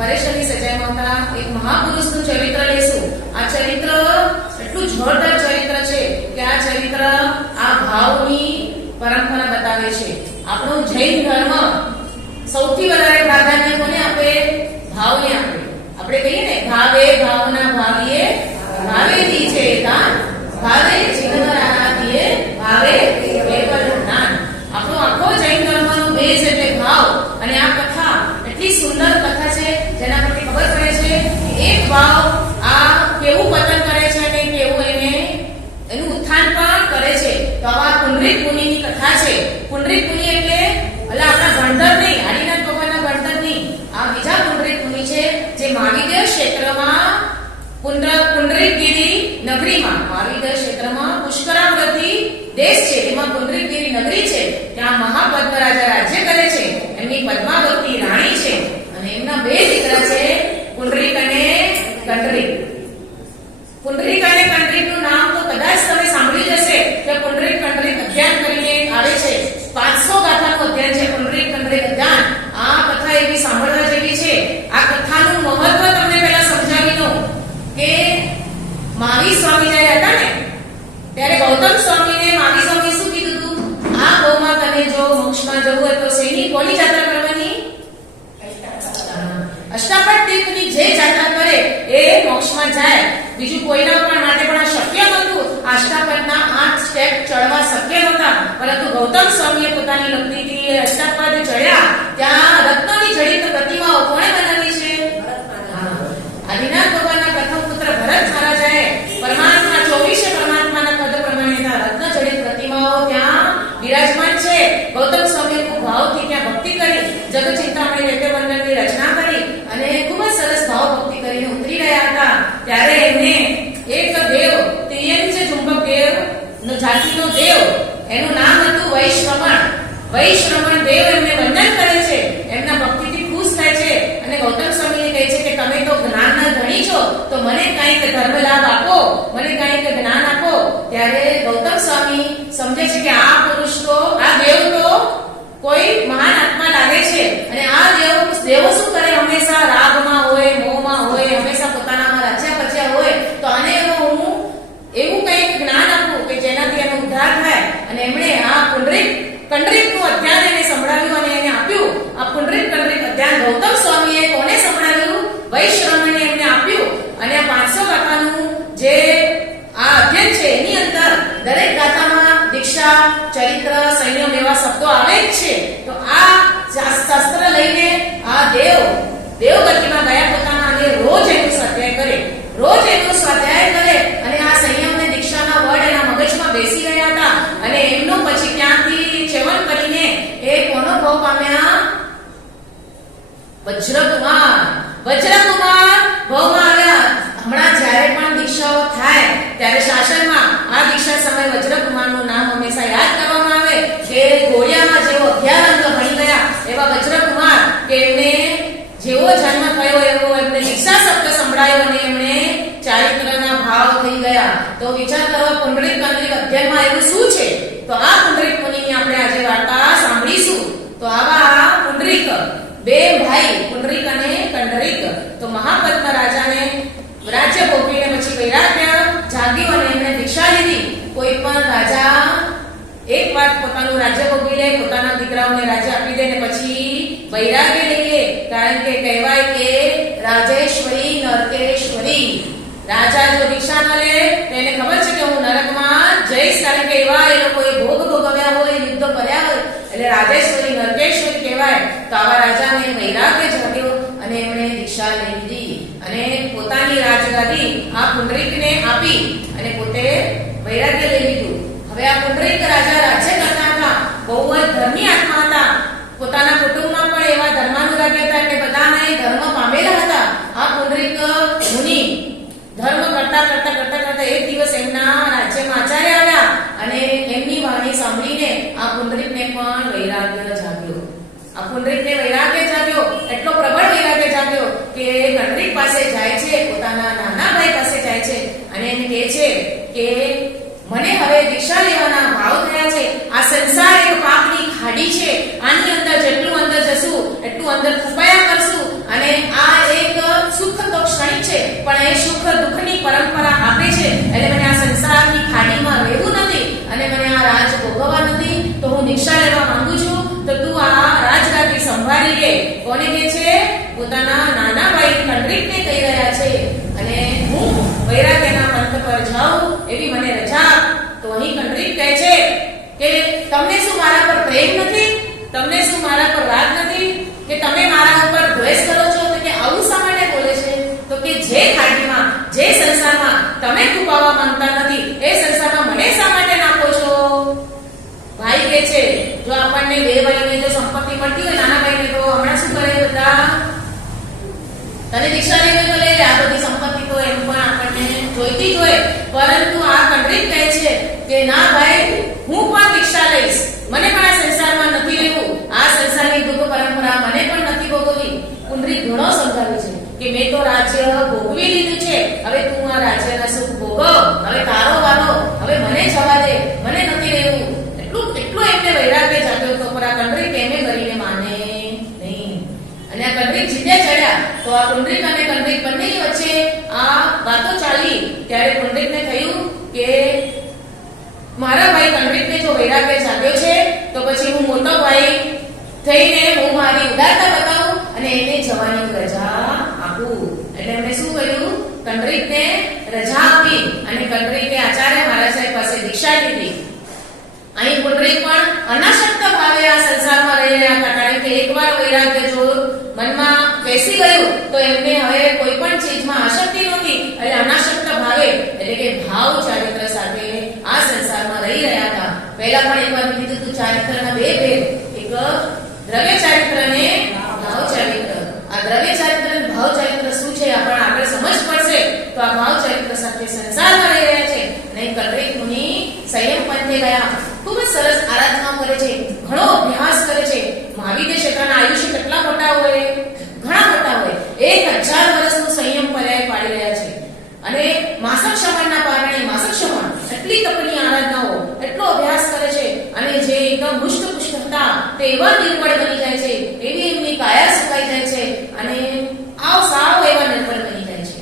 પરેશાની સજાય હતા એક મહાપુરુષનું ચરિત્ર લેશું આ ચરિત્ર એટલું જોરદાર ચરિત્ર છે કે આ ચરિત્ર આ ભાવની પરંપરા બતાવે છે. આપણો જૈન ધર્મ સૌથી વધારે પ્રાધાન્ય કોને આપે? ભાવને આપે. આપણે કહીએ ને, ભાવે ભાવના ભાવીએ, ભાવેથી છે દાન, ભાવે જીવન રાણાતીએ ભાવે કેવલ જ્ઞાન આપણો આખો જૈન ધર્મનો બેઝ એટલે ભાવ અને આ કથા એટલી સુંદર કથા છે જેના પરથી ખબર પડે છે કે એક ભાવ આ કેવું પતન કરે છે અને કેવું એને? એનું ઉત્થાન પણ કરે છે. તો આવા પુંડરીક મુનિની કથા છે. પુનરિત મુનિ એટલે એટલે આપણા ગણધર નહીં, આદિનાથ ભગવાનના ગણધર નહીં. આ બીજા પુનરિત મુનિ છે જે માવિદ્ય ક્ષેત્રમાં પુંડ્ર પુંડરીકગીરી નગરીમાં માવિદ્ય ક્ષેત્રમાં પુષ્કરાવૃત્તિ દેશ છે. એમાં પુંડરીકગીરી નગરી છે. ત્યાં મહાપદ્મ રાજા રાજ્ય કરે છે એમની પદ્માવતી રાણી છે અને એમના બે દીકરા છે પુંડરીક અને કંડરીક પુંડરીક અને કંડરીકનું નામ તો કદાચ તમે સાંભળ્યું જ હશે કે પુંડરીક કંડરીક અધ્યાન કરીને એક આવે છે 500 ગાથાનું અધ્યાન છે પુંડરીક કંડરીક અધ્યાન આ કથા એવી સાંભળવા જેવી છે આ કથાનું મહત્વ તમને પહેલા સમજાવી દઉં કે માવી સ્વામી જ્યારે હતા ને ત્યારે ગૌતમ સ્વામીને માવી સ્વામી શું કીધું હતું આ ગૌમાં તને જો મોક્ષમાં જવું હોય તો શેની કોની જાત્રા કરવાની અષ્ટાપટ તીર્થની જે જાત્રા કરે એ મોક્ષમાં જાય બીજું કોઈના પણ માટે પણ આ શક્ય નહોતું. આ આઠ સ્ટેપ ચડવા શક્ય નહોતા. પરંતુ ગૌતમ સ્વામીએ પોતાની લગ્નીથી અષ્ટાપદ ચડ્યા. ત્યાં રત્નની જડિત પ્રતિમાઓ કોણે બનાવી છે? આદિનાથ ભગવાનના પ્રથમ પુત્ર ભરત મહારાજાએ પરમાત્મા ચોવીસે પરમાત્માના પદ પ્રમાણેના રત્ન જડિત પ્રતિમાઓ ત્યાં બિરાજમાન છે ગૌતમ સ્વામીએ ખૂબ ભાવથી ત્યાં ભક્તિ કરી જગત ચિંતામણી વેદ્ય મંડળની રચના કરી અને ખૂબ જ સરસ ભાવ ભક્તિ કરીને ઉતરી રહ્યા હતા ત્યારે એમને એક દેવ તિર્યંચ ચુંબક દેવ નો જાતિનો દેવ, એનું નામ હતું વૈશ્રમણ. વૈશ્રમણ દેવ એમને વંદન કરે છે. એમના ભક્તિથી ખુશ થાય છે. અને ગૌતમ સ્વામીએ કહે છે કે તમે તો જ્ઞાનના ધણી છો, તો મને કંઈક ધર્મ લાભ આપો, મને કંઈક જ્ઞાન આપો. ત્યારે ગૌતમ સ્વામી સમજે છે કે આ પુરુષ તો આ દેવ તો કોઈ મહાન આત્મા લાગે છે. અને આ દેવ, દેવો શું કરે? હંમેશા રાગમાં હોય હંમેશા પોતાનામાં રચ્યા પચ્યા હોય તો આને એવો હું એવું કંઈક જ્ઞાન આપું કે જેનાથી એનો ઉદ્ધાર થાય અને એમણે આ પુંડરીક કંડરીકનું અધ્યાન એને સંભળાવ્યું અને એને આપ્યું આ પુંડરીક કંડરીક અધ્યાન ગૌતમ સ્વામીએ કોને સંભળાવ્યું વૈશ્રમણને એમને આપ્યું અને આ પાંચસો ગાથાનું જે આ અધ્યયન છે એની અંદર દરેક ગાથામાં દીક્ષા ચરિત્ર સંયમ એવા શબ્દો આવે જ છે, તો આ શાસ- શાસ્ત્ર લઈને આ દેવ, દેવગતિમાં ગયા પોતાના અને રોજ એનું સ્વાધ્યાય કરે, રોજ એનું સ્વાધ્યાય કરે અને આ સંયમ અને દીક્ષાના વડ એના મગજમાં બેસી ગયા હતા અને એમનું પછી ત્યાંથી સેવન કરીને એ કોનો ભાવ પામ્યા? વજ્રકુમાર વજ્રકુમાર ભવમાં આવ્યા. હમણાં જ્યારે પણ દીક્ષાઓ થાય, ત્યારે શાસનમાં આ દીક્ષા સમય વજ્રકુમારનું નામ હંમેશા યાદ કરવામાં આવે કે ઘોડિયામાં જેવો અગિયાર અંક ભણી ગયા એવા વજ્રકુમાર કે એમને જેવો જન્મ થયો એવો એમને દીક્ષા શબ્દ સંભળાયો અને એમણે ચારિત્રના ભાવ થઈ ગયા. તો વિચાર કરો, પુંડરીક તાંત્રિક અધ્યાયમાં એવું શું છે? તો આ પુંડરીક મુનિની આપણે આજે વાર્તા સાંભળીશું. તો આવા પુંડરીક, બે ભાઈ, પુંડરીક અને કંડરીક. તો મહાપદ્મ રાજાને રાજ્ય ભોગવીને પછી વૈરાગ્ય, જાગ્યું અને એમને દીક્ષા લીધી. કોઈ પણ રાજા એક વાર પોતાનું રાજ્ય ભોગવી લે પોતાના દીકરાઓને રાજ્ય આપી દે ને પછી વૈરાગ્ય લઈએ કારણ કે કહેવાય કે રાજેશ્વરી નરકેશ્વરી. રાજા જો દીક્ષા ન લે એને ખબર છે કે હું નરકમાં જઈશ, કારણ કે એવા એ લોકોએ ભોગ ભોગવ્યા હોય, યુદ્ધ કર્યા હોય. એટલે રાજેશ્વરી નરકેશ્વરી કહેવાય. તો આવા રાજાને વૈરાગ્ય જાગ્યો અને એમણે દીક્ષા લઈ લીધી. અને પોતાની રાજગાદી આ પુંડરીકને આપી અને પોતે વૈરાગ્ય લઈ લીધું. હવે આ પુંડરીક રાજા રાજ્ય કરતા હતા. બહુ જ ધર્મી આત્મા પોતાના કુટુંબમાં પણ એવા ધર્માનુરાગી હતા એટલે બધાને ધર્મ પામેલા હતા. આ પુંડરીક મુનિ ધર્મ કરતા કરતા કરતા કરતા એક દિવસ એમના રાજ્યમાં આચાર્ય આવ્યા અને એમની વાણી સાંભળીને આ પુંડરીકને પણ વૈરાગ્ય જાગ્યો. આ પુંડરીકને વૈરાગ્ય જાગ્યો, એટલો પ્રબળ વૈરાગ્ય જાગ્યો કે કંડરીક પાસે જાય છે, પોતાના નાના ભાઈ પાસે જાય છે અને એને કહે છે કે, મને હવે દીક્ષા લેવાના ભાવ થયા છે. આ સંસાર એક પાપની ખાડી છે આની અંદર જેટલું અંદર જશું એટલું અંદર કૃપયા કરશું અને આ દીક્ષા લેવા માંગુ છું, તો તું આ રાજગાદી સંભાળી લે. કોને કહે છે? પોતાના નાના ભાઈ કંડરીકને કહી રહ્યા છે. અને હું વૈરાગ્યના પંથ પર જાઉં એવી મને રજા. તો અહીં ખંડ્રિક કહે છે કે તમને શું મારા પર પ્રેમ નથી? તમને શું મારા પર રાગ નથી? કે તમે મારા ઉપર દ્વેષ કરો છો? તો કે આવું શા માટે બોલે છે? તો કે જે ખાડીમાં, જે સંસારમાં તમે ડૂબાવવા માંગતા નથી, એ સંસારમાં છે. જો આપણને બે ભાઈને જો સંપત્તિ મળતી હોય નાના ભાઈને, તો હમણાં શું કરે બધા? તને દીક્ષા લેવી તો લઈ લે આ બધી સંપત્તિ તો એમ પણ આપણને જોઈતી જ હોય. પરંતુ આ કંડરીક કહે છે કે, ના ભાઈ, હું પણ દીક્ષા લઈશ. મને પણ આ સંસારમાં નથી રહેવું. આ સંસારની દુઃખ પરંપરા મને પણ નથી ભોગવવી. કુંડરી ઘણો સમજાવે છે કે, મેં તો રાજ્ય ભોગવી લીધું છે. હવે તું આ રાજ્યના સુખ ભોગવ. હવે તારો વારો. હવે મને જવા દે. મને નથી રહેવું. એટલું કે જાતો પર આ કંડરીક એમે કરીને માને? નહીં. અને આ કંડરી જીતે ચડ્યા. તો આ કુંડરીક અને કંડરીક બંનેની વચ્ચે આ વાતો ચાલી. ત્યારે કુંડરીકને થયું કે મારા ભાઈ કંડરીકને જો વૈરાગ્ય જાગ્યો છે, તો પછી હું મોટો ભાઈ થઈને હું મારી ઉદારતા બતાવું અને એને જવાની રજા આપું. એટલે એમણે શું કર્યું? કંડરીકને રજા આપી અને કંડરીકે આચાર્ય મહારાજ પાસે દીક્ષા લીધી. અહીં પુનરી પણ અનાશક્ત ભાવે આ સંસારમાં રહેલા હતા, કારણ કે એકવાર વૈરાગ્ય જો મનમાં બેસી ગયું, તો એમને હવે કોઈ પણ ચીજમાં આશક્તિ નહોતી. એટલે અનાશક્ત ભાવે, એટલે કે ભાવ ચારિત્ર સાથે આ સંસારમાં રહી રહ્યા હતા. પહેલા પણ એકવાર કીધું હતું ચારિત્રના બે ભેદ, એક દ્રવ્ય ચારિત્ર અને ભાવ ચારિત્ર આ દ્રવ્ય ચારિત્ર અને ભાવ ચારિત્ર શું છે આપણને આગળ સમજ પડશે તો આ ભાવ ચારિત્ર સાથે સંસારમાં રહી રહ્યા છે અને કંડરીક મુનિ સંયમ પંથે ગયા ખૂબ જ સરસ આરાધના કરે છે ઘણો અભ્યાસ કરે છે મહાવીર ક્ષેત્રના આયુષ્ય કેટલા મોટા હોય ઘણા મોટા હોય એક હજાર વર્ષનું સંયમ પર્યાય પાડી રહ્યા છે અને માસક શમનના કારણે માસક શમન એટલી તપની આરાધનાઓ એટલો અભ્યાસ કરે છે અને જે એકદમ હૃષ્ટ પુષ્ટ હતા તે એવા નિર્બળ બની જાય છે, એવી એમની કાયા સુકાઈ જાય છે અને આવ સાવ એવા નિર્બળ બની જાય છે.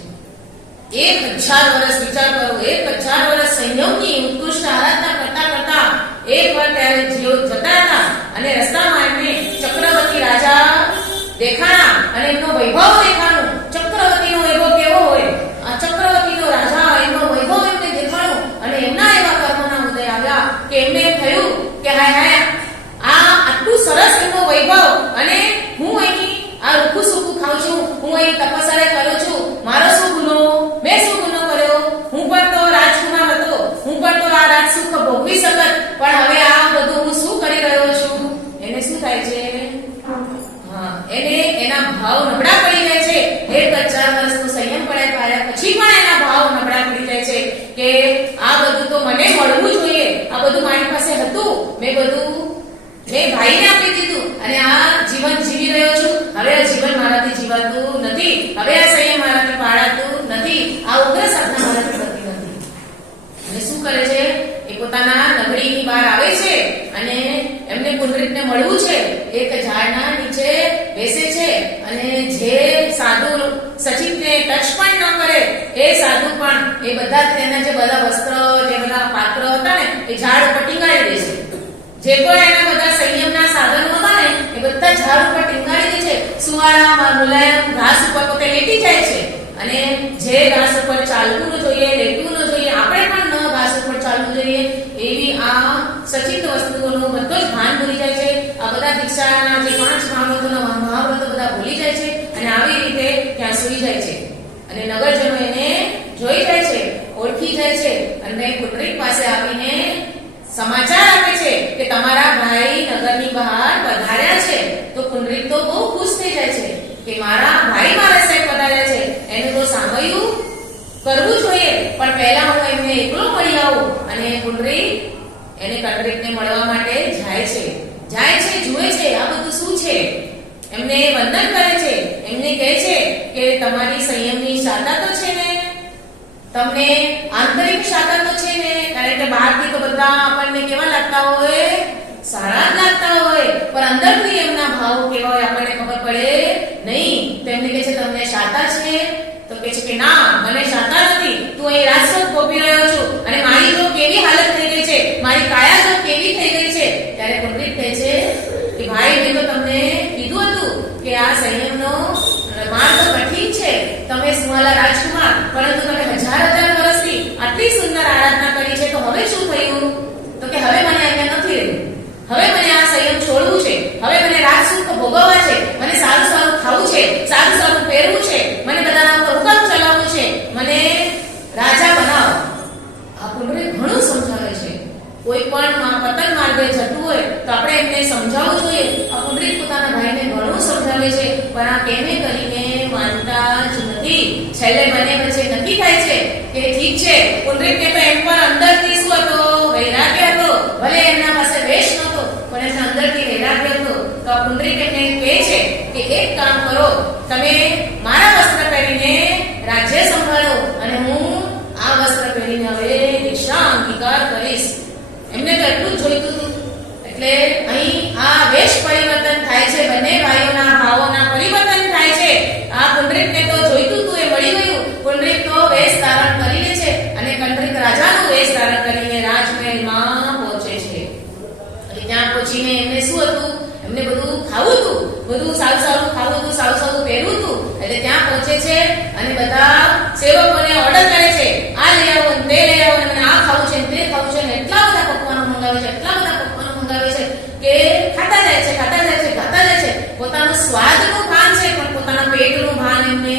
એક હજાર વર્ષ વિચાર કરો, એક હજાર વર્ષ સંયમની ઉત્કૃષ્ટ આરાધના કરતા કરતા એક વાર ત્યારે જેઓ જતા હતા અને રસ્તામાં એમને ચક્રવર્તી રાજા દેખાણા અને એમનો વૈભવ દેખાણું ચક્રવર્તીનો વૈભવ કેવો હોય આ ચક્રવર્તીનો રાજા એમનો વૈભવ એમને દેખાણું અને એમના એવા કર્મના ઉદય આવ્યા કે એમને એમ થયું કે હાય હાય આ આટલું સરસ એમનો વૈભવ અને હું અહીં આ રૂખું સૂકું ખાઉં છું હું અહીં તપસ્યા કરું છું મારો શું ગુનો મેં શું ગુનો કર્યો હું પણ તો રાજકુમાર હતો હું પણ તો આ રાજ સુખ ભોગવી શકત પણ હવે આ બધું હું શું કરી રહ્યો છું એને શું થાય છે હા એને એના ભાવ નબળા પડી જાય છે એક હજાર વર્ષનો સંયમ પડાય પાડ્યા પછી પણ એના ભાવ નબળા પડી જાય છે કે આ બધું તો મને મળવું જોઈએ આ બધું મારી પાસે હતું મેં બધું મેં ભાઈને આપી દીધું અને આ જીવન જીવી રહ્યો છું હવે આ જીવન મારાથી જીવાતું નથી. હવે આ સંયમ મારાથી પાળાતું નથી. આ ઉગ્ર સાધના મારાથી થતી નથી. અને શું કરે છે? એ પોતાના નગરીની બહાર આવે છે અને એમને પુનરીતને મળવું છે. એક ઝાડના નીચે બેસે છે અને જે સાધુ સચિતને ટચ પણ ન કરે, એ સાધુ પણ એ બધા તેના જે બધા વસ્ત્ર, જે બધા પાત્ર હતા ને, એ ઝાડ ઉપર ટીંગાડી દે છે. જે પણ એના બધા સંયમના સાધનો હતા ને, એ બધા ઝાડ ઉપર ટીંગાડી દે છે સુવાળા મુલાયમ ઘાસ ઉપર પોતે લેટી જાય છે. અને જે ઘાસ ઉપર ચાલવું જોઈએ, લેટવું ન જોઈએ, આપણે પણ ન ઘાસ ઉપર ચાલવું જોઈએ, એવી આ સચિત વસ્તુઓનો બધો જ ભાન ભૂલી જાય છે. આ બધા દીક્ષાના જે પાંચ મહાવ્રતોનો મહાવ્રતો બધા ભૂલી જાય છે અને આવી રીતે ત્યાં સૂઈ જાય છે. અને નગરજનો એને જોઈ જાય છે, ઓળખી જાય છે અને પુત્રિક પાસે આવીને સમાચાર આપે છે કે તમારા ભાઈ નગરની બહાર પધાર્યા છે. તો પુંડરીક તો બહુ ખુશ થઈ જાય છે કે મારા ભાઈ મારા સાહેબ પધાર્યા છે. એનું તો સાંભળ્યું કરવું જોઈએ. પણ પહેલા હું એમને એકલો મળી આવું અને પુંડરીક એને કટરીકને મળવા માટે જાય છે. જાય છે, જુએ છે, આ બધું શું છે? એમને વંદન કરે છે. એમને કહે છે કે તમારી સંયમની શાતા તો છે ને? તમને આંતરિક શાતા છે ને, કારણ કે બહારથી તો બધા આપણને કેવા લાગતા હોય? સારા જ લાગતા હોય. પણ અંદરથી એમના ભાવ કેવા હોય આપણને ખબર પડે નહીં. તો એમને કહે છે, તમને શાતા છે? તો કહે છે કે, ના, મને શાતા નથી. તું અહીં રાજસોગ ભોગવી રહ્યો છું. અને મારી જો કેવી હાલત થઈ ગઈ છે, મારી કાયા જો કેવી થઈ ગઈ છે? ત્યારે પુનરીત કહે છે કે, ભાઈ, મેં તો તમને કીધું હતું કે આ સંયમનો માર્ગ કઠિન છે. તમે સુવાલા રાજકુમાર, પરંતુ તમે હજાર હજાર વર્ષથી આટલી સુંદર આરાધના કરી છે, તો હવે શું થયું? તો કે હવે મને અહીંયા નથી રહેવું. હવે મને આ સંયમ છોડવું છે. હવે મને રાજ સુખ ભોગવવા છે. મને સારું સારું ખાવું છે. સારું સારું પહેરવું છે. મને બધાના ઉપર હુકમ ચલાવવું છે મને રાજા બનાવો આ પુનરે ઘણું સમજાવે છે કોઈ પણ મા- પતન માર્ગે જતું હોય તો આપણે એમને સમજાવવું જોઈએ આ પુનરી પોતાના ભાઈને ઘણું સમજાવે છે પણ આ કેમે કરીને માનતા જ નથી છેલ્લે મને પછી નક્કી થાય છે કે ઠીક છે પુનરીકને તો એમ પણ અંદરથી શું હતો? વૈરાગ્ય હતો. ભલે એમના પાસે વેશ નહોતો, પણ એમના અંદરથી વૈરાગ્ય હતો. તો આ એમને કહે છે કે એક કામ કરો, તમે મારા વસ્ત્ર પહેરીને રાજ્ય સંભાળો અને હું આ વસ્ત્ર પહેરીને હવે દીક્ષા અંગીકાર કરીશ. એમને તો એટલું જ જોઈતું હતું. એટલે અહીં આ વેશ પરિવર્તન થાય છે બંને ભાઈઓના, ભાવોના પરિવર્તન થાય છે આ પુંડરીકને તો જોઈતું હતું એ મળી ગયું પુંડરીક તો વેશ ધારણ કરી લે છે અને કંડરીક રાજાનું વેશ ધારણ કરીને રાજમહેલમાં પહોંચે છે અને ત્યાં પહોંચીને એમને શું હતું એમને બધું ખાવું હતું બધું સારું સારું ખાવું હતું સારું સારું પહેરવું હતું એટલે ત્યાં પહોંચે છે અને બધા સેવકોને ઓર્ડર કરે છે આ લઈ આવો ને તે લઈ આવો ને મને આ ખાવું છે ને તે ખાવું છે ને એટલા બધા પકવાનો મંગાવે છે એટલા બધા પકવાનો મંગાવે છે કે ખાતા જાય છે ખાતા જાય છે ખાતા જાય છે પોતાનું સ્વાદનું ભાન છે, પણ પોતાના પેટનું ભાન એમને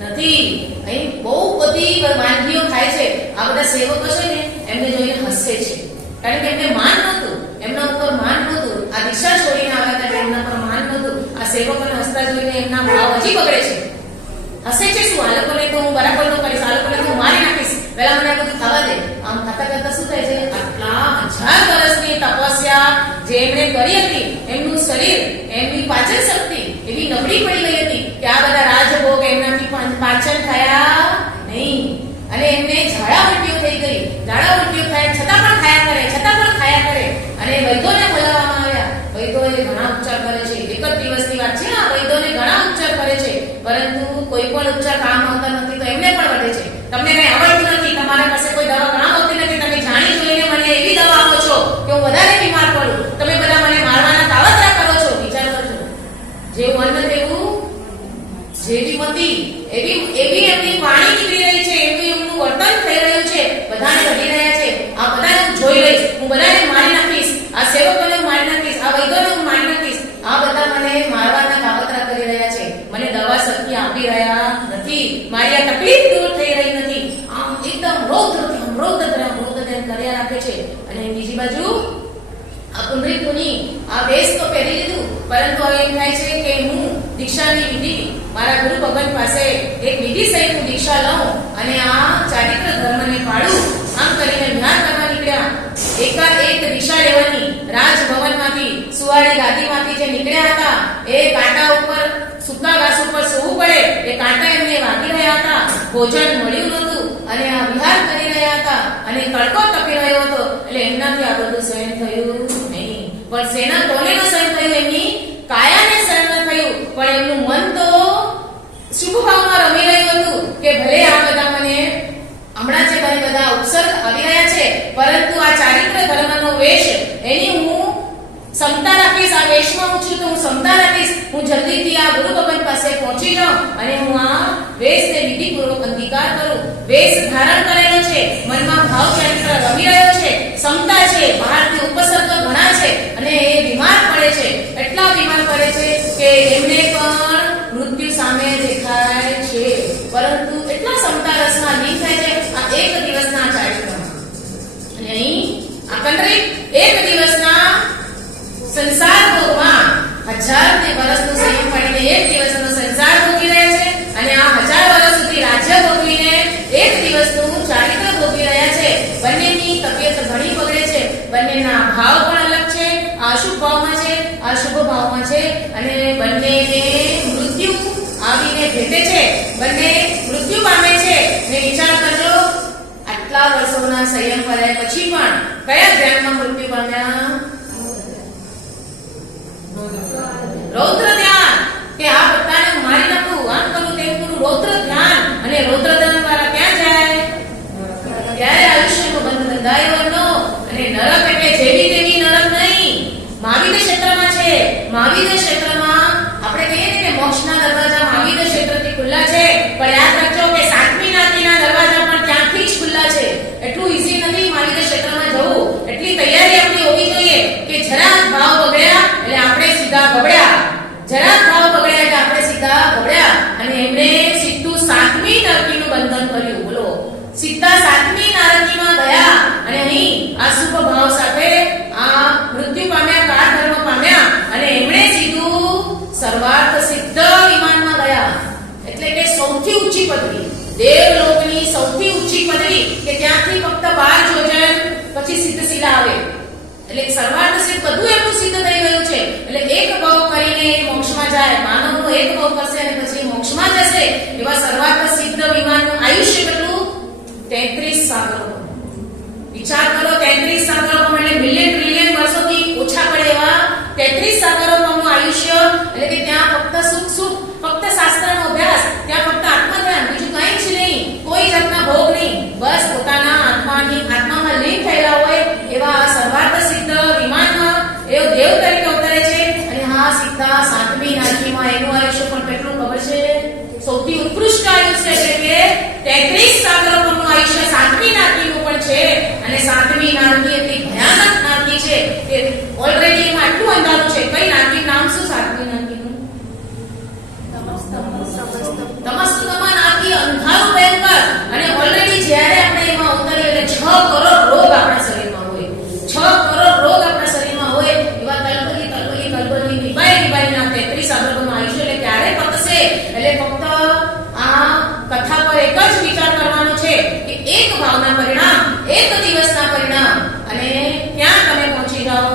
નથી. અહીં બહુ બધી વાનગીઓ ખાય છે. આ બધા સેવકો છે ને, એમને જોઈને હસે છે. કારણ કે એમને માન નહોતું. એમના ઉપર માન નહોતું. આ દિશા છોડીને આવ્યા હતા, એમના પર માન નહોતું. આ સેવકોને હસતા જોઈને એમના ભાવ હજી બગડે છે. હસે છે શું? આ લોકોને તો હું બરાબરનું કરીશ. આ લોકોને તો હું મારી નાખીશ. પહેલા મને આ બધું ખાવા દે. આમ ખાતા ખાતા શું થાય છે? હજાર વર્ષની તપસ્યા જે એમણે કરી હતી, એમનું શરીર, એમની પાચન શક્તિ એવી નબળી પડી ગઈ હતી કે આ બધા રાજભોગ એમનાથી પાચન થયા નહીં. અને એમને ઝાડા ઉલટીઓ થઈ ગઈ. ઝાડા ઉલટીઓ થાય છતાં પણ ખાયા કરે, છતાં પણ ખાયા કરે. અને વૈદ્યોને બોલાવવામાં આવ્યા. વૈદ્યોએ ઘણા ઉપચાર કરે છે. એક જ દિવસની વાત છે આ વૈદ્યોને ઘણા ઉપચાર કરે છે. પરંતુ કોઈ પણ ઉપચાર કામ આવતા નથી, તો એમને પણ વધે છે. તમને કઈ આવડતું નથી, તમારા પાસે કોઈ દવા કામ આવતી નથી તમે જાણી જોઈને મને એવી દવા આપો કે હું વધારે બીમાર પડું, તમે બધા મને મારવાના કાવતરા કરો છો, વિચાર કરજો. જે મન તેવું જેવી મતી એવી એવી એમની વાણી નીકળી રહી છે એવી એમનું વર્તન થઈ રહ્યું છે, બધાને વધી રહ્યા છે. આ બધાને હું જોઈ લઈશ. હું બધાને મારી નાખીશ. આ સેવકોને હું મારી નાખીશ. આ વૈદ્યોને હું મારી નાખીશ. આ બધા મને મારવાના કાવતરા કરી રહ્યા છે. મને દવા શક્તિ આપી રહ્યા નથી. મારી આ તકલીફ દૂર થઈ રહી નથી આમ એકદમ રૌદ્રથી આમ રૌદ્ર આમ રૌદ્ર કર્યા રાખે છે અને બીજી બાજુ આ પુનરી આ વેશ તો પહેરી લીધું, પરંતુ હવે એમ થાય છે કે હું દીક્ષાની વિધિ મારા ગુરુ ભગવાન પાસે એક વિધિ સહિત હું દીક્ષા લઉં અને આ ચારિત્ર ધર્મને પાડું આમ કરીને ધ્યાન કરવા નીકળ્યા. એકાદ એક દિશા લેવાની રાજભવનમાંથી, સુવાળી ગાદીમાંથી જે નીકળ્યા હતા, એ કાંટા ઉપર, સૂકા ઘાસ ઉપર સૂવું પડે, એ કાંટા એમને વાગી રહ્યા હતા. ભોજન મળ્યું નહોતું અને આ વિહાર કરી રહ્યા હતા અને તડકો તપી રહ્યો હતો, એટલે એમનાથી આ બધું સહન થયું. પણ સેના કોને ન સહન થયું? એમની કાયાને ન થયું. પણ એમનું મન તો શુભ ભાવમાં રમી રહ્યું હતું કે ભલે આ બધા મને હમણાં જે મને બધા ઉપસર્ગ આવી રહ્યા છે, પરંતુ આ ચારિત્ર ધર્મનો વેશ, એની હું ક્ષમતા રાખીશ, આ વેશમાં હું છું તો હું ક્ષમતા રાખીશ. હું જલ્દીથી આ ગુરુ ભગવાન પાસે પહોંચી જાઉં અને હું આ વેશને વિધિપૂર્વક અંગીકાર કરું. વેશ ધારણ કરેલો છે. મનમાં ભાવ ચારિત્ર રમી રહ્યો છે. ક્ષમતા છે. બહારથી ઉપસર્ગ ઘણા છે અને એ બીમાર પડે છે એટલા કરે છે કે એમને પણ મૃત્યુ સામે દેખાય છે. પરંતુ એટલા સમતા રસમાં લીન થાય છે આ એક દિવસના ચારિત્રમાં. અને અહીં આ કંટ્રી એક દિવસના સંસાર ભોગમાં હજાર વર્ષનું સંયમ પાડીને એક દિવસનો સંસાર ભોગી રહ્યા છે અને આ હજાર વર્ષ સુધી રાજ્ય ભોગવીને એક દિવસનું ચારિત્ર ભોગવી રહ્યા છે બંનેની તબિયત ઘણી બગડે છે બંનેના ભાવ પણ અલગ છે આ અશુભ ભાવમાં છે આ શુભ ભાવમાં છે અને બંનેને મૃત્યુ આવીને ભેટે છે બંને મૃત્યુ પામે છે. ને વિચાર કરજો, આટલા વર્ષોના સંયમ કર્યા પછી પણ કયા ધ્યાનમાં મૃત્યુ પામ્યા? રૌદ્ર ધ્યાન કે આ હું મારી નાખું, આમ કરું તેમ કરું. રૌદ્ર ધ્યાન અને રૌદ્ર ધ્યાન દ્વારા ક્યાં જાય? ત્યારે આયુષ્યનો બંધ બંધાયો ન અને નરક એટલે જેવી તેવી નરક નહીં. મહાવીર ક્ષેત્રમાં છે. મહાવીર મોક્ષના દરવાજા પણ યાદ રાખજો કે સાતમી નાતીના દરવાજા પણ ત્યાંથી જ ખુલ્લા છે. એટલું ઈઝી નથી માલિક ક્ષેત્રમાં જવું. એટલી તૈયારી આપણી હોવી જોઈએ કે જરા ભાવ બગડ્યા એટલે આપણે સીધા બગડ્યા. જરા ભાવ બગડ્યા કે આપણે સીધા બગડ્યા. અને એમણે સીધું સાતમી નરકીનું બંધન કર્યું. બોલો. સીધા સાતમી નારકીમાં ગયા અને અહીં આ શુભ ભાવ સાથે આ મૃત્યુ પામ્યા કાળ ધર્મ પામ્યા અને એમણે સીધું સર્વાર્થ સિદ્ધ વિમાનમાં ગયા એટલે કે સૌથી ઊંચી પદવી દેવલોકની સૌથી ઊંચી પદવી કે ત્યાંથી ફક્ત બાર યોજન પછી સિદ્ધ શિલા આવે. એટલે સર્વાર્થ સિદ્ધ બધું એમનું સિદ્ધ થઈ ગયું છે. એટલે એક ભાવ કરીને એ મોક્ષમાં જાય, માનવનો એક ભાવ કરશે અને પછી મોક્ષમાં જશે, એવા સર્વાર્થ સિદ્ધ વિમાનનું આયુષ્ય કેટલું? 33 સાગરો. વિચાર કરો 33 સાગરો એટલે મિલિયન ટ્રિલિયન વર્ષોથી ઓછા પડે એવા 33 સાગરો નું આયુષ્ય એટલે કે ત્યાં ફક્ત સુખ સુખ ફક્ત શાસ્ત્રનો અભ્યાસ ત્યાં ફક્ત આત્મધ્યાન બીજું કંઈ જ નહીં કોઈ જાતના ભોગ નહીં બસ પોતાના આત્માની આત્મામાં લીન થયેલા હોય એવા આ સર્વાર્થ સિદ્ધ વિમાનમાં એવો દેવ તરીકે અવતરે છે અને હા સીધા સાતમી નાખીમાં એનું આયુષ્ય પણ કેટલું ખબર છે સૌથી ઉત્કૃષ્ટ આયુષ્ય એટલે કે 33 સાગરો પરનું આયુષ્ય સાતમી નાખીનું પણ છે અને સાતમી નાખી એટલી ભયાનક નાખી છે કે ઓલરેડી એમાં આટલું અંધારું છે કઈ નાખી નામ શું સાતમી નાખીનું તમસ્તમાં નાખી અંધારું ભયંકર અને ઓલરેડી જ્યારે આપણે એમાં ઉતરીએ એટલે 6 કરોડ રોગ આપણા શરીરમાં હોય 6 કરોડ રોગ આપણા શરીરમાં હોય એવા તલબલી તલબલી તલબલી નિભાઈ નિભાઈના 33 સાગરોનું આયુષ્ય એટલે ક્યારે પતશે એટલે ફક્ત આ કથા પર એક જ વિચાર કરવાનો છે કે એક ભાવના પરિણામ એક દિવસના પરિણામ અને ત્યાં તમે પહોંચી જાઓ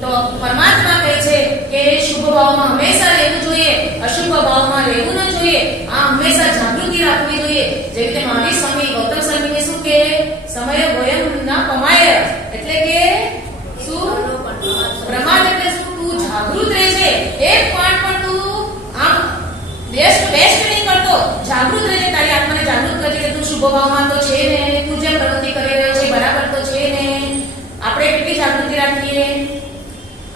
તો પરમાત્મા કહે છે કે શુભ ભાવમાં હંમેશા રહેવું જોઈએ અશુભ ભાવમાં રહેવું ન જોઈએ આ હંમેશા જાગૃતિ રાખવી જોઈએ જેવી રીતે મહાવીર સ્વામી ગૌતમ સ્વામીને શું કે સમય વયમ ના કમાય એટલે કે શું પ્રમાદ એટલે શું તું જાગૃત રહે છે એક પણ પણ તું આમ બેસ્ટ બેસ્ટ નહીં કરતો જાગૃત રહેજે તારી આત્માને જાગૃત કરજે કે તું શુભ ભાવમાં તો છે ને તું જે પ્રવૃત્તિ કરી રહ્યો છે બરાબર તો છે ને. આપણે કેટલી જાગૃતિ રાખીએ?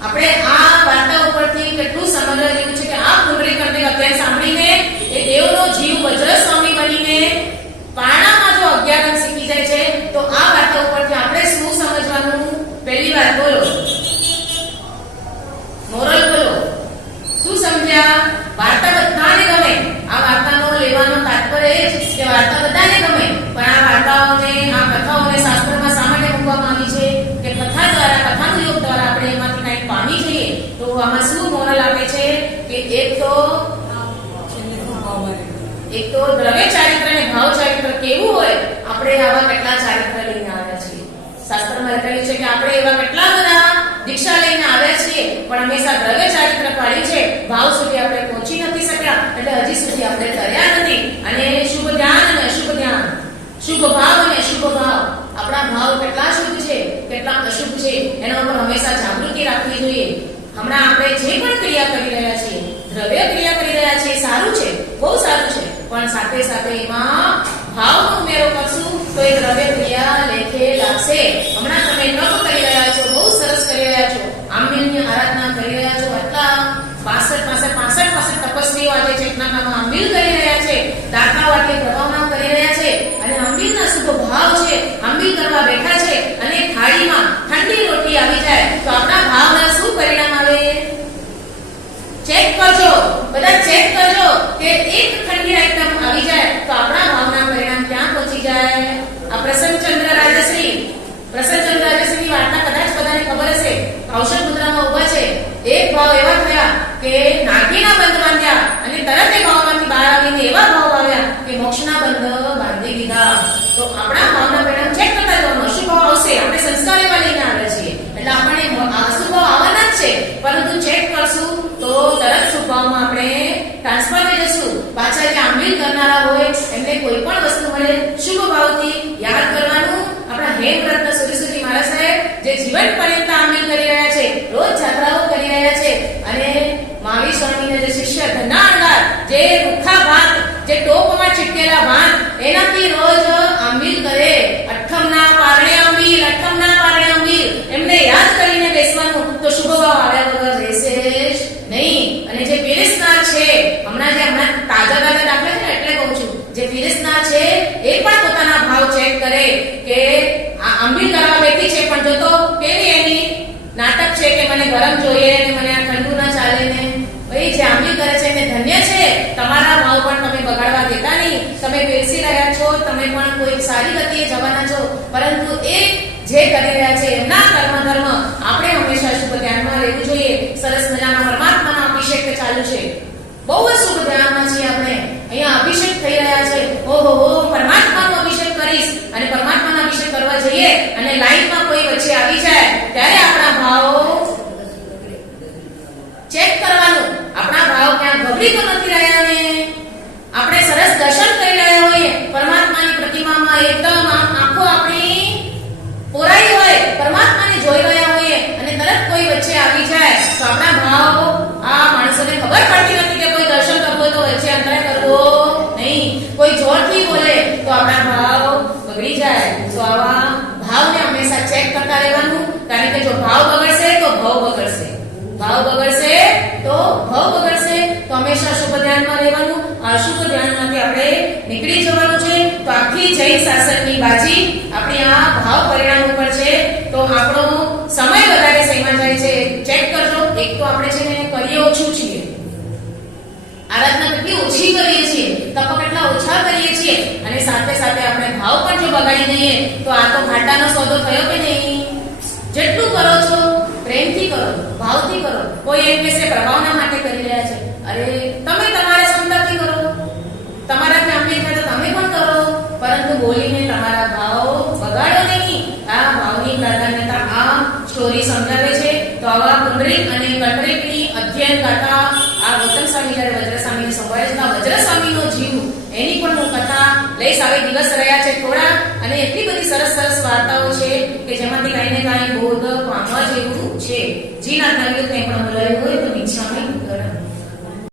આપણે આ વાર્તા ઉપરથી કેટલું સમજવા જેવું છે કે આ કુંડળી કરતે અત્યારે સાંભળીને એ દેવનો જીવ વજ્ર સ્વામી બનીને પારણામાં જો અજ્ઞાન શીખી જાય છે, તો આ વાર્તા ઉપરથી આપણે શું સમજવાનું? પહેલી વાત બોલો. મોરલ બોલો. શું સમજ્યા? વાર્તા બધાને ગમે. આ વાર્તાનો લેવાનો તાત્પર્ય એ જ કે વાર્તા બધાને ગમે, પણ આ વાર્તાઓને, આ કથાઓને શાસ્ત્રમાં શા માટે મૂકવામાં આવી છે? કે કથા દ્વારા કથાનું યોગ દ્વારા આપણે એમાંથી કંઈક પામી જઈએ, તો આમાં શું મોરલ આપે છે? કે એક તો એક તો દ્રવ્ય ચારિત્ર અને ભાવ ચારિત્ર કેવું હોય, આપણે આવા કેટલા ચારિત્ર લઈને આવ્યા છીએ? શાસ્ત્રમાં લખેલું છે કે આપણે એવા કેટલા બધા દીક્ષા લઈને આવ્યા છીએ. પણ હંમેશા દ્રવ્ય ચારિત્ર પાડી છે. ભાવ સુધી આપણે પહોંચી નથી શક્યા. એટલે હજી સુધી આપણે તર્યા નથી. અને શુભ ધ્યાન અને અશુભ ધ્યાન શુભ ભાવ અને અશુભ ભાવ. આપણા ભાવ કેટલા શુભ છે, કેટલા અશુભ છે, એના ઉપર હંમેશા જાગૃતિ રાખવી જોઈએ. હમણાં આપણે જે પણ ક્રિયા કરી રહ્યા છીએ, દ્રવ્ય ક્રિયા કરી રહ્યા છીએ, સારું છે, બહુ સારું છે. પણ સાથે સાથે એમાં ભાવનો ઉમેરો કરશું તો એ દ્રવ્ય ક્રિયા લેખે લાગશે. હમણાં તમે તપ કરી રહ્યા છો રહ્યા છો? આંબિલની આરાધના કરી રહ્યા છો? આટલા પાસઠ પાસઠ પાસઠ પાસઠ તપસ્વીઓ આજે ચેતનાકામાં આંબિલ કરી રહ્યા છે. દાખલા વાટે પ્રભાવના કરી રહ્યા છે અને આંબિલના શુભ ભાવ છે. આંબિલ કરવા બેઠા છે અને થાળીમાં ઠંડી રોટલી આવી જાય. તો આપણા ભાવના શું પરિણામ આવે? ચેક કરજો. બધા ચેક કરજો કે એક ઠંડી આઈટમ આવી જાય તો આપણા ભાવના પરિણામ ક્યાં પહોંચી જાય આ પ્રસન્નચંદ્ર રાજશ્રી પ્રસન્નચંદ્ર રાજશ્રીની વાર્તા કદાચ બધાને ખબર હશે કૌશલ મુદ્રામાં ઊભા છે. એક ભાવ એવા થયા કે નાગીના બંધ બાંધ્યા અને તરત એ ભાવમાંથી બહાર આવીને એવા ભાવ આવ્યા કે મોક્ષના બંધ બાંધી દીધા. તો આપણા ભાવના પરિણામ ચેક કરતા જવાનું અશુભ ભાવ આવશે. આપણે સંસ્કાર એવા લઈને આવ્યા છીએ. એટલે આપણે અશુભ ભાવ આવવાના જ છે. પરંતુ ચેક કરશું તો તરત સ્વભાવમાં આપણે ટ્રાન્સફર થઈ જશું. પાછા જે આંબીલ કરનારા હોય, એમને કોઈ પણ વસ્તુ મળે શુભ ભાવથી યાદ કરવાનું. આપણા હેમ રત્ન સુધી સુધી મારા સાહેબ, જે જીવન પર્યંત આંબીલ કરી રહ્યા છે. અને માવી સ્વામીના જે શિષ્ય ધનાળદાર જે રૂખા ભાત, જે ટોપમાં ચીટકેલા ભાત, એનાથી રોજ આંબીલ કરે. અઠમના પારણે આંબીલ, અઠમના પારણે આંબીલ. એમને યાદ કરીને બેસવાનું તો શુભ ભાવ આવ્યા વગર રહેશે નહીં. અને જે પીરસનાર છે, હમણાં જે હમણાં તાજા તાજા દાખલા છે એટલે કહું છું, જે પીરસનાર છે, એ પણ પોતાના ભાવ ચેક કરે કે આ આંબીલ કરવા મને ગરમ જોઈએ ને મને આ ઠંડુ ના ચાલે ને. ભાઈ જે આમલી કરે છે ને ધન્ય છે, તમારા ભાવ પણ તમે બગાડવા દેતા નહીં. તમે બેસી રહ્યા છો, તમે પણ કોઈ સારી ગતિએ જવાના છો. પરંતુ એ જે કરી રહ્યા છે, એમના કર્મ ધર્મ આપણે હંમેશા શુભ ધ્યાનમાં લેવું જોઈએ. સરસ મજાના પરમાત્માના અભિષેક ચાલુ છે. બહુ જ શુભ ધ્યાનમાં છીએ આપણે. અહીંયા અભિષેક થઈ રહ્યા છે. ઓહો હો, પરમાત્માનો અભિષેક કરીશ અને પરમાત્માનો અભિષેક કરવા જઈએ અને લાઈનમાં કોઈ વચ્ચે આવી જાય, ત્યારે આપણા ભાવ ચેક કરવાનું. આપણા ભાવ ક્યાં ગભરી તો નથી રહ્યા ને? આપણે સરસ દર્શન કરી રહ્યા હોઈએ. પરમાત્માની પ્રતિમામાં એકદમ આંખો આપણી પોરાઈ હોય. પરમાત્માને જોઈ રહ્યા હોઈએ અને તરત કોઈ વચ્ચે આવી જાય તો આપણા ભાવ આ માણસોને ખબર પડતી નથી કે કોઈ દર્શન કરવું હોય તો વચ્ચે અંતરે કરવો નહીં કોઈ જોરથી બોલે તો આપણા ભાવ બગડી જાય તો આવા ભાવને હંમેશા ચેક કરતા રહેવાનું કારણ કે જો ભાવ બગડશે તો ભાવ બગડશે ભાવ બગડશે તો ભાવ બગડશે તો હંમેશા શુભ ધ્યાનમાં લેવાનું. આ તો ધ્યાનમાંથી આપણે નીકળી જવાનું છે. તો આખી જૈન શાસનની બાજી આપણી આ ભાવ પરિણામ ઉપર છે. તો આપણો સમય વધારે સહીમાં જાય છે. ચેક કરજો. એક તો આપણે છે ને કરીએ ઓછું છીએ. આરાધના કેટલી ઓછી કરીએ છીએ. તપ કેટલા ઓછા કરીએ છીએ. અને સાથે સાથે આપણે ભાવ પણ જો બગાડી દઈએ, તો આ તો ઘાટાનો સોદો થયો કે નહીં? જેટલું કરો છો, પ્રેમથી કરો, ભાવથી કરો. કોઈ એમ કહેશે પ્રભાવના માટે કરી રહ્યા છે. અરે, તમે તમારા ક્ષમતાથી કરો તમારાથી આમ નહીં થાય તો તમે પણ કરો પરંતુ બોલીને તમારા ભાવ બગાડો નહીં. આ ભાવની પ્રાધાન્યતા આ સ્ટોરી સમજાવે છે. તો આવા પુંડરીક અને કંડરીકની અધ્યયન કરતા આ વતન સ્વામી જ્યારે વજ્રસ્વામીને આ વજ્રસ્વામીનો જીવ એની પણ હું કથા લઈશ. હવે દિવસ રહ્યા છે થોડા અને એટલી બધી સરસ સરસ વાર્તાઓ છે કે જેમાંથી કાંઈ ને કાંઈ બોધ પામવા જેવું છે. જી ના નાગરિક કંઈ પણ બોલાયું હોય તો નિક્ષામી ગણ